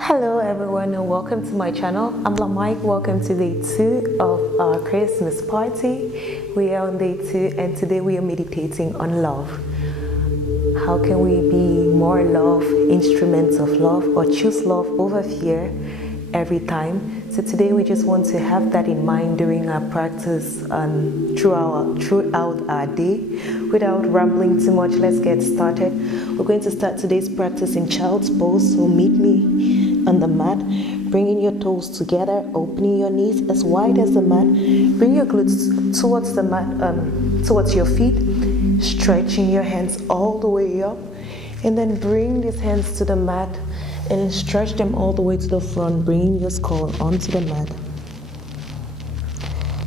Hello everyone and welcome to my channel. I'm Lamicke. Welcome to day 2 of our Christmas party. We are on day 2 and today we are meditating on love. How can we be more love, instruments of love, or choose love over fear every time? So today we just want to have that in mind during our practice throughout our day. Without rambling too much, let's get started. We're going to start today's practice in child's pose, so meet me on the mat, bringing your toes together, opening your knees as wide as the mat. Bring your glutes towards the mat, towards your feet, stretching your hands all the way up, and then bring these hands to the mat and stretch them all the way to the front, bringing your skull onto the mat.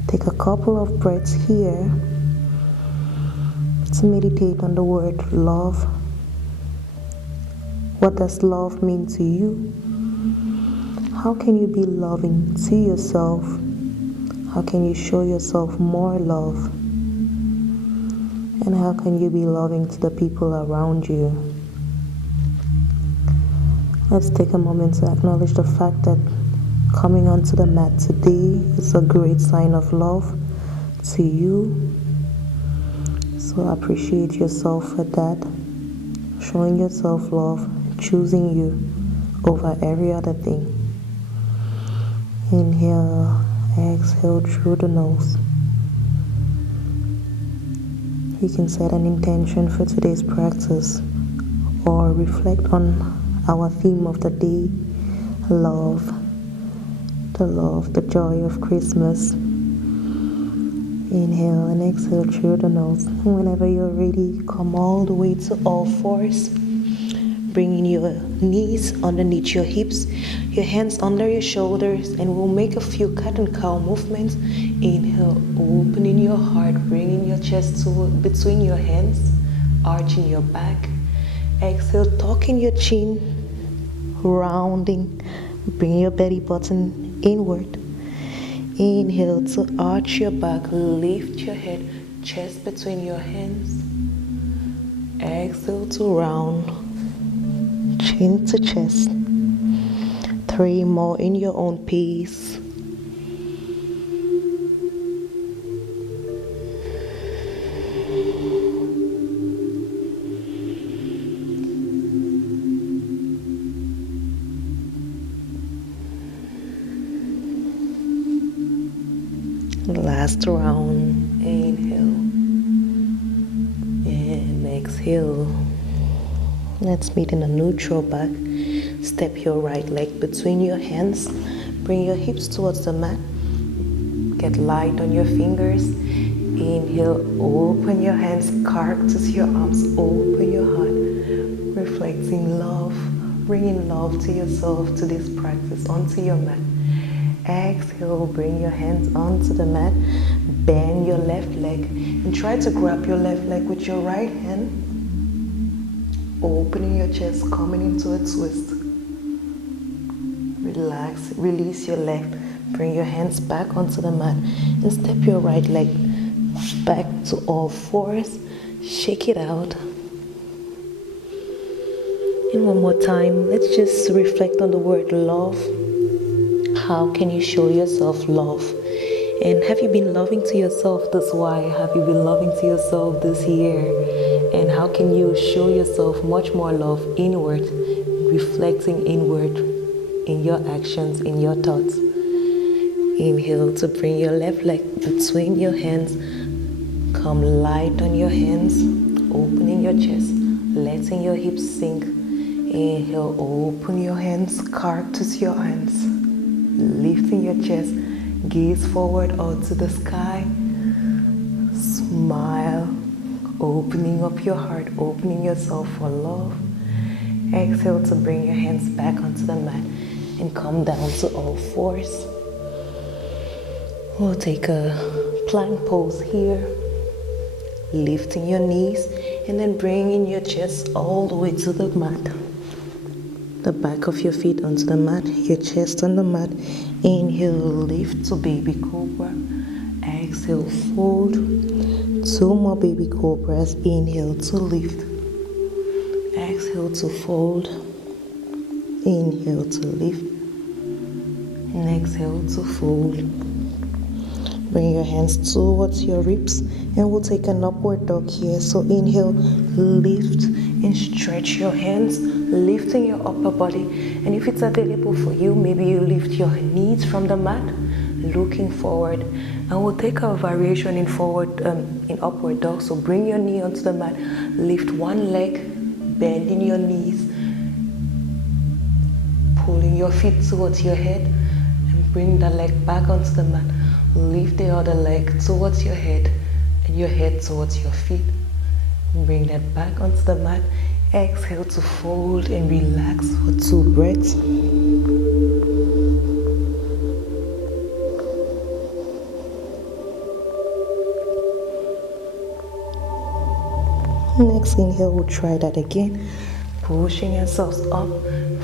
Take a couple of breaths here to meditate on the word love. What does love mean to you? How can you be loving to yourself? How can you show yourself more love? And how can you be loving to the people around you? Let's take a moment to acknowledge the fact that coming onto the mat today is a great sign of love to you. So appreciate yourself for that, showing yourself love, choosing you over every other thing. Inhale, exhale through the nose. You can set an intention for today's practice or reflect on our theme of the day, love, the joy of Christmas. Inhale and exhale through the nose. Whenever you're ready, come all the way to all fours, bringing your knees underneath your hips, your hands under your shoulders, and we'll make a few cat and cow movements. Inhale, opening your heart, bringing your chest between your hands, arching your back. Exhale, tucking your chin, rounding, bring your belly button inward. Inhale to arch your back, lift your head, chest between your hands. Exhale to round, chin to chest. 3 more in your own pace. Last round, inhale and exhale. Let's meet in a neutral back. Step your right leg between your hands. Bring your hips towards the mat. Get light on your fingers. Inhale, open your hands, cactus your arms, open your heart. Reflecting love, bringing love to yourself, to this practice, onto your mat. Exhale, bring your hands onto the mat, bend your left leg and try to grab your left leg with your right hand, opening your chest, coming into a twist. Relax, release your left, bring your hands back onto the mat and step your right leg back to all fours, shake it out. And one more time, let's just reflect on the word love. How can you show yourself love? And have you been loving to yourself this why? Have you been loving to yourself this year? And how can you show yourself much more love inward, reflecting inward in your actions, in your thoughts? Inhale to bring your left leg between your hands. Come light on your hands, opening your chest, letting your hips sink. Inhale, open your hands, cactus your hands. Lifting your chest, gaze forward out to the sky. Smile, opening up your heart, opening yourself for love. Exhale to bring your hands back onto the mat and come down to all fours. We'll take a plank pose here, lifting your knees and then bringing your chest all the way to the mat. The back of your feet onto the mat, your chest on the mat. Inhale, lift to baby cobra. Exhale, fold. 2 more baby cobras. Inhale to lift. Exhale to fold. Inhale to lift and exhale to fold. Bring your hands towards your ribs and we'll take an upward dog here. So inhale, lift and stretch your hands, lifting your upper body. And if it's available for you, maybe you lift your knees from the mat, looking forward. And we'll take a variation in upward dog. So bring your knee onto the mat, lift one leg, bending your knees, pulling your feet towards your head, and bring the leg back onto the mat. Lift the other leg towards your head and your head towards your feet. Bring that back onto the mat. Exhale to fold and relax for 2 breaths. Next inhale, we'll try that again. Pushing yourselves up.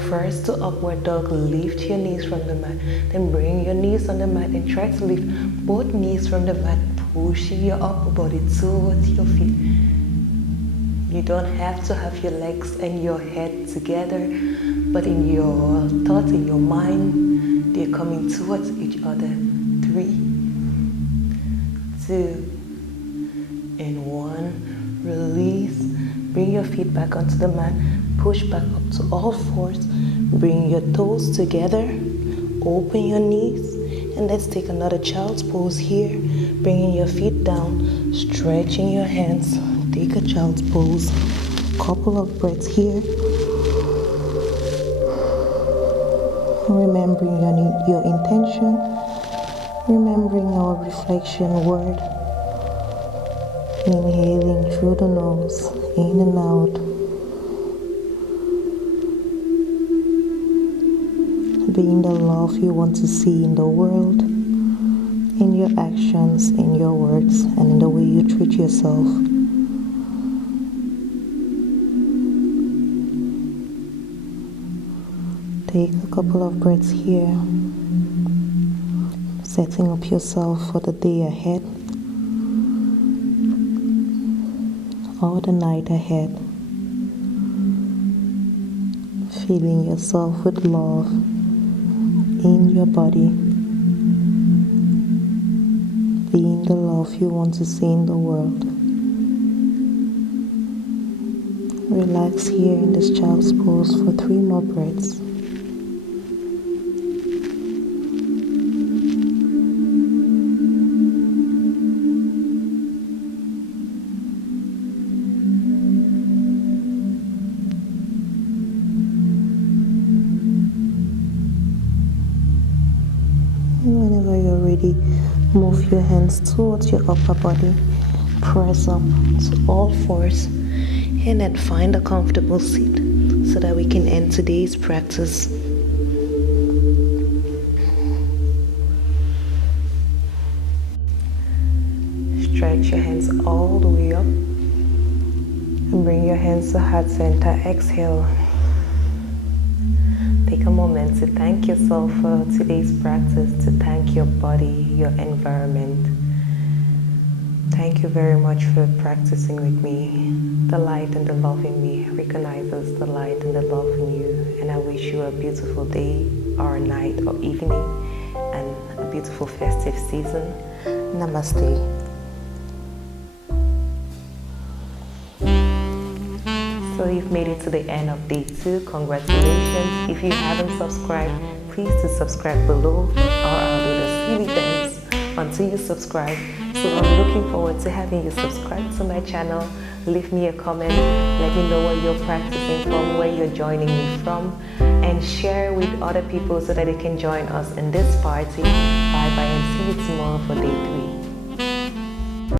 First to upward dog, lift your knees from the mat. Then bring your knees on the mat and try to lift both knees from the mat, pushing your upper body towards your feet. You don't have to have your legs and your head together, but in your thoughts, in your mind, they're coming towards each other. 3, 2, and 1. Release. Bring your feet back onto the mat. Push back up to all fours. Bring your toes together. Open your knees. And let's take another child's pose here. Bringing your feet down. Stretching your hands. Take a child's pose. Couple of breaths here. Remembering your intention. Remembering our reflection word. Inhaling through the nose, in and out. Being the love you want to see in the world, in your actions, in your words, and in the way you treat yourself. Take a couple of breaths here, setting up yourself for the day ahead or the night ahead. Feeling yourself with love in your body. Being the love you want to see in the world. Relax here in this child's pose for 3 more breaths. Whenever you're ready, move your hands towards your upper body, press up to all fours, and then find a comfortable seat so that we can end today's practice. Stretch your hands all the way up and bring your hands to heart center. Exhale. Take a moment to thank yourself for today's practice, to thank your body, your environment. Thank you very much for practicing with me. The light and the love in me recognizes the light and the love in you. And I wish you a beautiful day or night or evening and a beautiful festive season. Namaste. So you've made it to the end of day 2. Congratulations. If you haven't subscribed, please do subscribe below, or I'll do the silly dance until you subscribe. So I'm looking forward to having you subscribe to my channel. Leave me a comment. Let me know where you're practicing from, where you're joining me from, and share with other people so that they can join us in this party. Bye bye and see you tomorrow for day 3.